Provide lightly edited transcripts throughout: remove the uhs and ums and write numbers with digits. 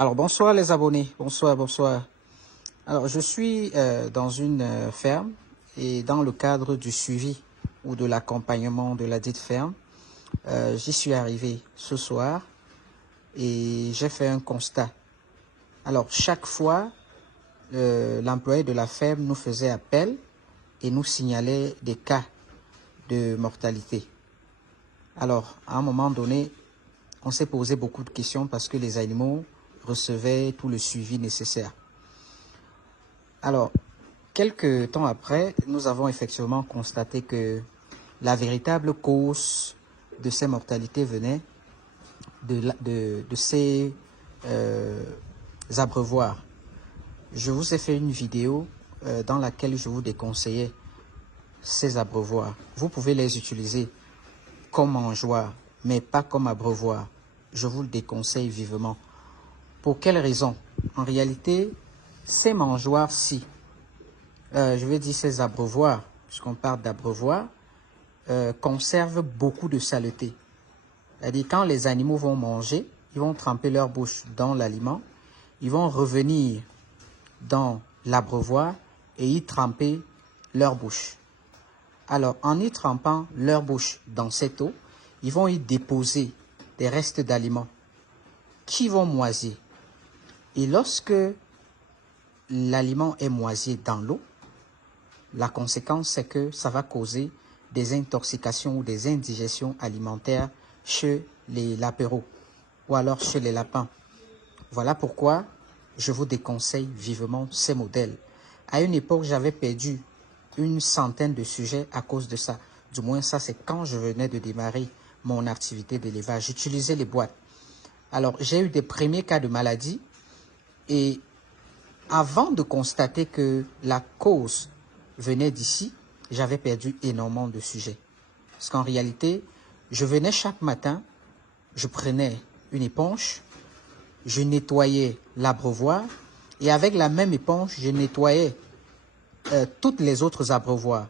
Alors bonsoir les abonnés, bonsoir, bonsoir. Alors je suis dans une ferme et dans le cadre du suivi ou de l'accompagnement de la dite ferme, j'y suis arrivé ce soir et j'ai fait un constat. Alors chaque fois, l'employé de la ferme nous faisait appel et nous signalait des cas de mortalité. Alors à un moment donné, on s'est posé beaucoup de questions parce que les animaux recevaient tout le suivi nécessaire. Alors, quelques temps après, nous avons effectivement constaté que la véritable cause de ces mortalités venait de ces abreuvoirs. Je vous ai fait une vidéo dans laquelle je vous déconseillais ces abreuvoirs. Vous pouvez les utiliser comme mangeoires, mais pas comme abreuvoirs. Je vous le déconseille vivement. Pour quelle raison? En réalité, ces mangeoires-ci, je vais dire ces abreuvoirs, puisqu'on parle d'abreuvoirs, conservent beaucoup de saleté. C'est-à-dire quand les animaux vont manger, ils vont tremper leur bouche dans l'aliment, ils vont revenir dans l'abreuvoir et y tremper leur bouche. Alors, en y trempant leur bouche dans cette eau, ils vont y déposer des restes d'aliments qui vont moisir. Et lorsque l'aliment est moisi dans l'eau, la conséquence, c'est que ça va causer des intoxications ou des indigestions alimentaires chez les lapéros ou alors chez les lapins. Voilà pourquoi je vous déconseille vivement ces modèles. À une époque, j'avais perdu une centaine de sujets à cause de ça. Du moins, ça, c'est quand je venais de démarrer mon activité d'élevage. J'utilisais les boîtes. Alors, j'ai eu des premiers cas de maladie et avant de constater que la cause venait d'ici, j'avais perdu énormément de sujets. Parce qu'en réalité, je venais chaque matin, je prenais une éponge, je nettoyais l'abreuvoir et avec la même éponge, je nettoyais toutes les autres abreuvoirs.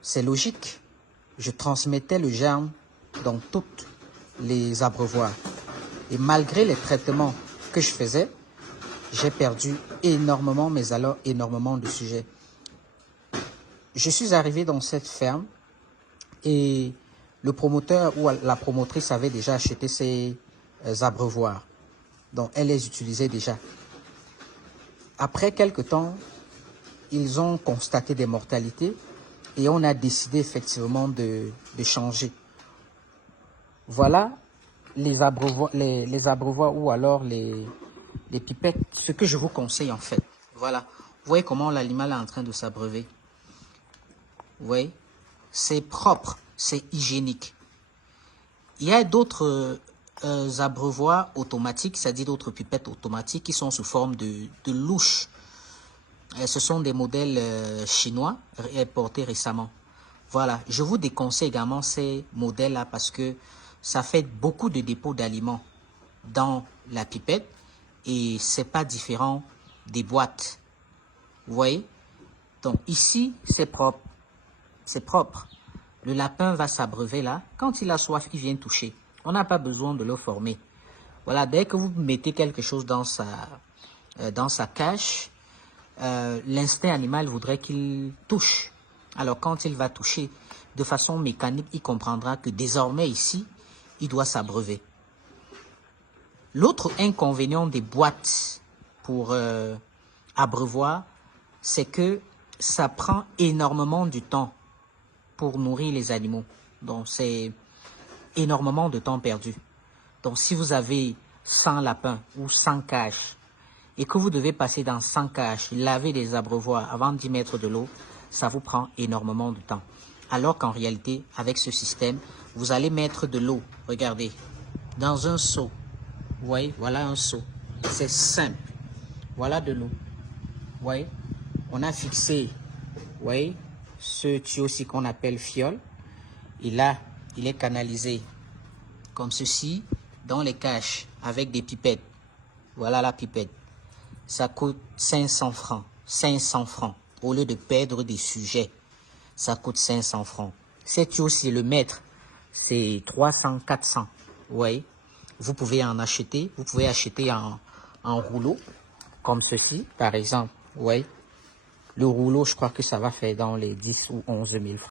C'est logique. Je transmettais le germe dans toutes les abreuvoirs. Et malgré les traitements que je faisais, j'ai perdu énormément, mais alors énormément de sujets. Je suis arrivé dans cette ferme et le promoteur ou la promotrice avait déjà acheté ces abreuvoirs. Donc, elle les utilisait déjà. Après quelques temps, ils ont constaté des mortalités et on a décidé effectivement de changer. Voilà les abreuvoirs ou alors les pipettes, ce que je vous conseille en fait. Voilà, vous voyez comment l'animal est en train de s'abreuver. Vous voyez, c'est propre, c'est hygiénique. Il y a d'autres abreuvoirs automatiques, c'est-à-dire d'autres pipettes automatiques qui sont sous forme de louches. Ce sont des modèles chinois importés récemment. Voilà, je vous déconseille également ces modèles-là parce que ça fait beaucoup de dépôts d'aliments dans la pipette et c'est pas différent des boîtes. Vous voyez? Donc ici, c'est propre. C'est propre. Le lapin va s'abreuver là. Quand il a soif, il vient toucher. On n'a pas besoin de le former. Voilà, dès que vous mettez quelque chose dans sa cage, l'instinct animal voudrait qu'il touche. Alors quand il va toucher de façon mécanique, il comprendra que désormais ici, il doit s'abreuver. L'autre inconvénient des boîtes pour abreuvoir, c'est que ça prend énormément de temps pour nourrir les animaux. Donc c'est énormément de temps perdu. Donc si vous avez 100 lapins ou 100 cages et que vous devez passer dans 100 cages, laver des abreuvoirs avant d'y mettre de l'eau, ça vous prend énormément de temps. Alors qu'en réalité, avec ce système, vous allez mettre de l'eau, regardez, dans un seau. Vous voyez, voilà un seau. C'est simple. Voilà de l'eau. Vous voyez, on a fixé, vous voyez, ce tuyau-ci qu'on appelle fiole. Et là, il est canalisé comme ceci dans les cages avec des pipettes. Voilà la pipette. Ça coûte 500 francs. 500 francs. Au lieu de perdre des sujets, ça coûte 500 francs. Cet tuyau-ci, le mètre, c'est 300, 400. Vous voyez? vous pouvez en acheter. Vous pouvez acheter en rouleau, comme ceci, par exemple. Vous voyez, le rouleau, je crois que ça va faire dans les 10 ou 11 000 francs.